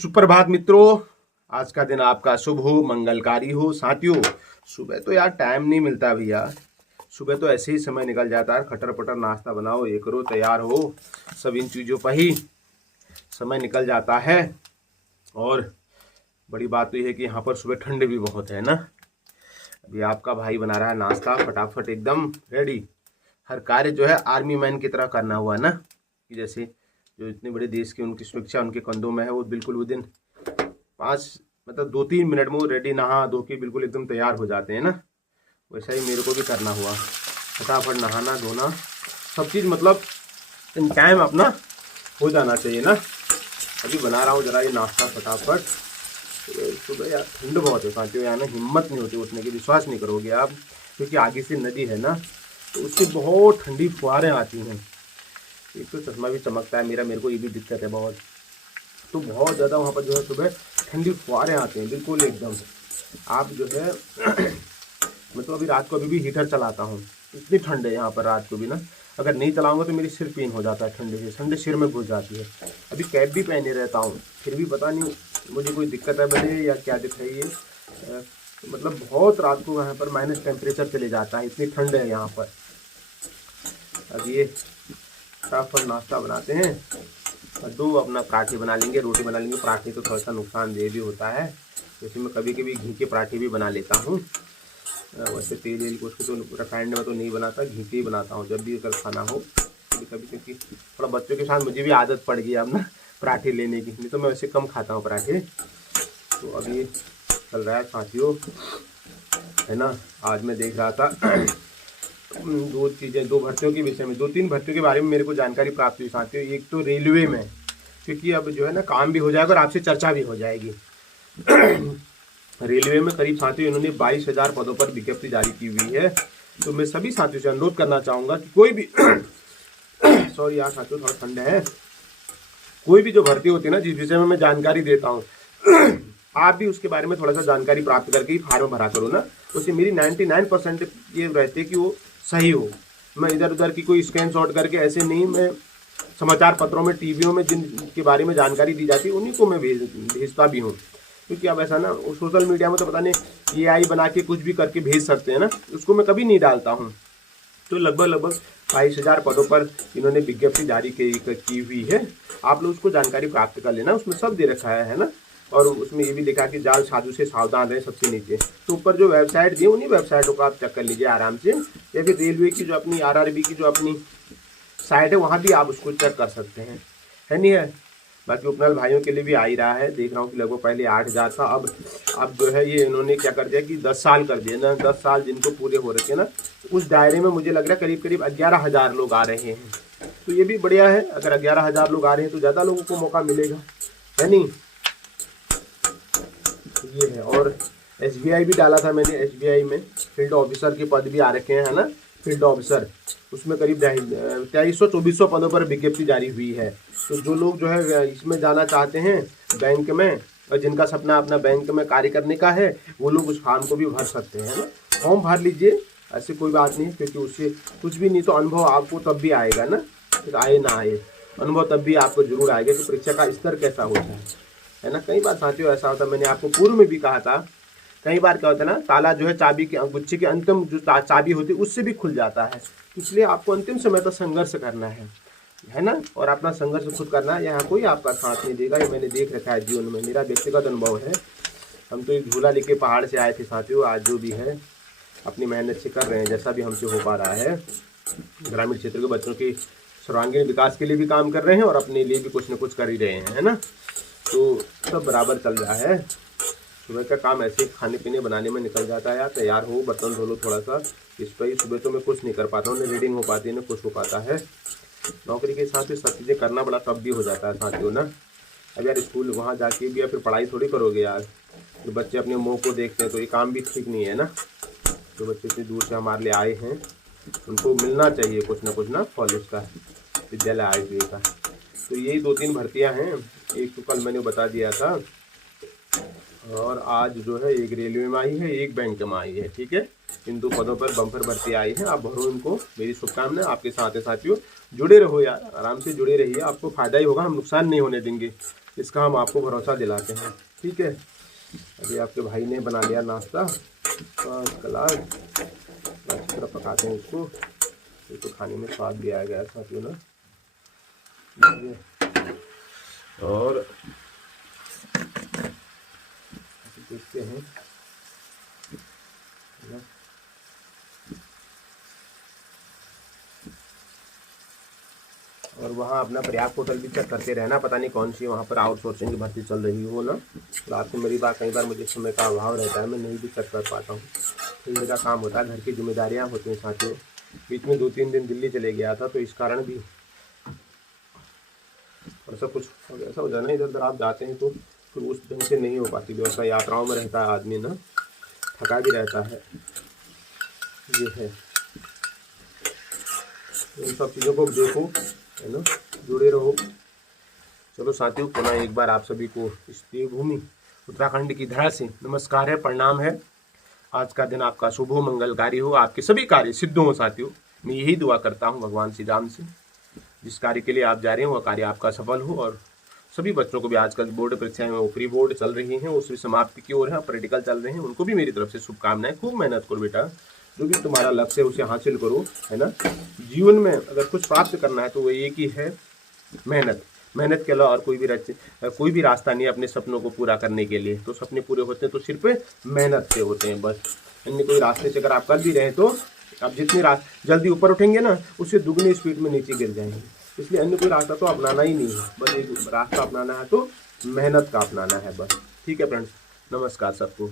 सुप्रभात मित्रों। आज का दिन आपका शुभ हो, मंगलकारी हो। साथियों, सुबह तो यार टाइम नहीं मिलता भैया। सुबह तो ऐसे ही समय निकल जाता है। खटर पटर नाश्ता बनाओ, ये करो, तैयार हो, सब इन चीज़ों पर ही समय निकल जाता है। और बड़ी बात तो यह है कि यहाँ पर सुबह ठंड भी बहुत है ना। अभी आपका भाई बना रहा है नाश्ता, फटाफट एकदम रेडी। हर कार्य जो है आर्मी मैन की तरह करना हुआ ना, कि जैसे जो इतने बड़े देश की उनकी सुरक्षा उनके कंधों में है, वो बिल्कुल वो दिन 2-3 मिनट में वो रेडी नहा धो के बिल्कुल एकदम तैयार हो जाते हैं ना। वैसा ही मेरे को भी करना हुआ, फटाफट नहाना धोना सब चीज़ मतलब इन टाइम अपना हो जाना चाहिए ना। अभी बना रहा हूँ जरा ये नाश्ता फटाफट। सुबह यार ठंड बहुत है साथियों, यहाँ ना हिम्मत नहीं होती उठने की, विश्वास नहीं करोगे आप। क्योंकि आगे से नदी है ना, तो उससे बहुत ठंडी फुहारें आती हैं। एक तो चश्मा भी चमकता है मेरा, मेरे को ये भी दिक्कत है बहुत। तो बहुत ज़्यादा वहाँ पर जो है सुबह ठंडी फुहारें आते हैं बिल्कुल एकदम। आप जो है मैं तो अभी रात को अभी भी हीटर चलाता हूँ, इतनी ठंड है यहाँ पर रात को भी ना। अगर नहीं चलाऊंगा तो मेरी सिर पेन हो जाता है, ठंडे से ठंडे सिर में घुस जाती है। अभी कैप भी पहने रहता हूँ, फिर भी पता नहीं मुझे कोई दिक्कत है बड़े या क्या दिक्कत है ये। मतलब बहुत रात को यहाँ पर माइनस टेम्परेचर चले जाता है, इतनी ठंड है यहाँ पर। अब ये फटाफट नाश्ता बनाते हैं और दो अपना पराठे बना लेंगे, रोटी बना लेंगे। पराठे तो थोड़ा सा नुकसानदेह भी होता है, जैसे मैं कभी कभी घी के पराठे भी बना लेता हूँ। वैसे तेल वेल को उसको तो रिफाइंड में तो नहीं बनाता, घी के ही बनाता हूँ जब भी अगर खाना हो कभी कभी। क्योंकि थोड़ा बच्चों के साथ मुझे भी आदत पड़ गई अब ना पराठे लेने की, नहीं तो मैं वैसे कम खाता हूँ पराठे। तो अब ये चल रहा है साथियों, है ना। आज मैं देख रहा था दो चीज़ें, दो भर्तियों के विषय में, 2-3 भर्तियों के बारे में मेरे को जानकारी प्राप्त हुई साथियों। एक तो रेलवे में, क्योंकि अब जो है ना काम भी हो जाएगा और आपसे चर्चा भी हो जाएगी। रेलवे में करीब साथियों इन्होंने 22,000 पदों पर विज्ञप्ति जारी की हुई है। तो मैं सभी साथियों से अनुरोध करना चाहूँगा कि कोई भी सॉरी यार साथियों थोड़ा ठंड है। कोई भी जो भर्ती होती है ना, जिस विषय में मैं जानकारी देता हूँ आप भी उसके बारे में थोड़ा सा जानकारी प्राप्त करके ही फार्म भरा करो ना। उससे मेरी 99% ये रहती है कि वो सही हो। मैं इधर उधर की कोई स्क्रीनशॉट करके ऐसे नहीं, मैं समाचार पत्रों में टीवियों में जिनके बारे में जानकारी दी जाती है उन्हीं को मैं भेजता भी हूँ। क्योंकि अब ऐसा ना सोशल मीडिया में तो पता नहीं AI बना के कुछ भी करके भेज सकते हैं ना, उसको मैं कभी नहीं डालता हूँ। तो लगभग 22,000 पदों पर इन्होंने विज्ञप्ति जारी की हुई है। आप लोग उसको जानकारी प्राप्त कर लेना, उसमें सब दे रखा है ना। और उसमें ये भी लिखा कि जाल साधु से सावधान रहे, सबसे नीचे। तो ऊपर जो वेबसाइट दी उन्हीं वेबसाइटों को आप चेक कर लीजिए आराम से, या फिर रेलवे की जो अपनी RRB की जो अपनी साइट है वहाँ भी आप उसको चेक कर सकते हैं, है नहीं है। बाकी उपनल भाइयों के लिए भी आ ही रहा है, देख रहा हूँ कि लगभग पहले 8,000 था, अब जो है ये इन्होंने क्या कर दिया कि 10 साल कर दिए ना। 10 साल जिनको पूरे हो रखे ना, तो उस दायरे में मुझे लग रहा है करीब 11,000 लोग आ रहे हैं। तो ये भी बढ़िया है, अगर 11,000 लोग आ रहे हैं तो ज़्यादा लोगों को मौका मिलेगा, है नहीं। ये है। और SBI भी डाला था मैंने, SBI में फील्ड ऑफिसर के पद भी आ रखे हैं, है ना। फील्ड ऑफिसर, उसमें करीब 2300-2400 पदों पर विज्ञप्ति जारी हुई है। तो जो लोग जो है इसमें जाना चाहते हैं बैंक में, और जिनका सपना अपना बैंक में कार्य करने का है, वो लोग उस फॉर्म को भी भर सकते हैं ना। फॉर्म भर लीजिए, ऐसे कोई बात नहीं है। क्योंकि उससे कुछ भी नहीं तो अनुभव आपको तब भी आएगा ना, फिर आए ना आए अनुभव तब भी आपको जरूर आएगा कि परीक्षा का स्तर कैसा होता है ना। कई बार साथियों ऐसा होता है, मैंने आपको पूर्व में भी कहा था, कई बार क्या होता है ना, ताला जो है चाबी के गुच्छे के अंतिम जो चाबी होती है उससे भी खुल जाता है। इसलिए आपको अंतिम समय तक संघर्ष करना है ना। और अपना संघर्ष खुद करना है, यहाँ कोई आपका साथ नहीं देगा। ये मैंने देख रखा है जीवन में, मेरा व्यक्तिगत अनुभव है। हम तो एक झूला लेके पहाड़ से आए थे साथियों, आज जो भी है अपनी मेहनत से कर रहे हैं, जैसा भी हमसे हो पा रहा है। ग्रामीण क्षेत्र के बच्चों के सर्वांगीण विकास के लिए भी काम कर रहे हैं और अपने लिए भी कुछ न कुछ कर ही रहे हैं, है ना। तो सब बराबर चल रहा है। सुबह का काम ऐसे खाने पीने बनाने में निकल जाता है यार। तैयार हो, बर्तन धो लो थोड़ा सा, इस पर ही सुबह तो मैं कुछ नहीं कर पाता हूँ, ना रीडिंग हो पाती है ना कुछ हो पाता है। नौकरी के हिसाब से सब चीज़ें करना बड़ा टफ भी हो जाता है साथियों ना। अब यार स्कूल वहाँ जाके भी या फिर पढ़ाई थोड़ी करोगे यार। जो बच्चे अपने मुँह को देखते हैं तो ये काम भी ठीक नहीं है ना। जो बच्चे इतनी दूर से हमारे लिए आए हैं उनको मिलना चाहिए कुछ ना कुछ ना फल उसका, विद्यालय आए का। तो यही 2-3 भर्तियाँ हैं। एक तो कल मैंने बता दिया था, और आज जो है एक रेलवे में आई है, एक बैंक में आई है, ठीक है। इन 2 पदों पर बम्पर भर्ती आई है, आप भरो इनको। मेरी शुभकामनाएं आपके साथ है साथियों। जुड़े रहो यार, आराम से जुड़े रहिए, आपको फायदा ही होगा, हम नुकसान नहीं होने देंगे। इसका हम आपको भरोसा दिलाते हैं। ठीक है, अभी आपके भाई ने बना लिया नाश्ता फर्स्ट क्लास। अच्छी तरह पकाते हैं इसको, तो खाने में स्वाद भी आ गया साथियों ना। और देखते हैं और वहाँ अपना पर्याप्त होटल भी चेक करते रहना, पता नहीं कौन सी वहाँ पर आउटसोर्सिंग की भर्ती चल रही हो ना। तो आपको मेरी बात, कई बार मुझे समय का अभाव रहता है, मैं नहीं भी चेक कर पाता हूँ, तो मेरा काम होता है, घर की जिम्मेदारियाँ होती हैं साथियों। बीच में 2-3 दिन दिल्ली चले गया था, तो इस कारण भी और सब कुछ ऐसा हो जाए ना, इधर उधर आप जाते हैं तो फिर उस ढंग से नहीं हो पाती व्यवस्था। यात्राओं में रहता है आदमी ना, थका भी रहता है। ये है, इन सब चीज़ों को देखो, है ना, जुड़े रहो। चलो साथियों, पुनः एक बार आप सभी को इस देवभूमि उत्तराखंड की धरा से नमस्कार है, प्रणाम है। आज का दिन आपका शुभ हो, मंगलकारी हो, आपके सभी कार्य सिद्ध हो साथियों। मैं यही दुआ करता हूँ भगवान श्री राम से, जिस कार्य के लिए आप जा रहे हैं वह कार्य आपका सफल हो। और सभी बच्चों को भी, आजकल बोर्ड परीक्षाएं प्री बोर्ड चल रही हैं, उसकी समाप्ति की ओर है, प्रैक्टिकल चल रहे हैं, उनको भी मेरी तरफ से शुभकामनाएं। खूब मेहनत करो बेटा, जो भी तुम्हारा लक्ष्य है उसे हासिल करो, है ना। जीवन में अगर कुछ प्राप्त करना है तो वो एक ही है, मेहनत। मेहनत के अलावा और कोई भी रास्ता नहीं है अपने सपनों को पूरा करने के लिए। तो सपने पूरे होते हैं तो सिर्फ मेहनत से होते हैं बस। अन्य कोई रास्ते से अगर आप कर भी रहे हैं तो आप जितनी जल्दी ऊपर उठेंगे ना, उससे दुगनी स्पीड में नीचे गिर जाएंगे। इसलिए अन्य कोई रास्ता तो अपनाना ही नहीं है, बस एक रास्ता अपनाना है तो मेहनत का अपनाना है बस। ठीक है फ्रेंड्स, नमस्कार सबको।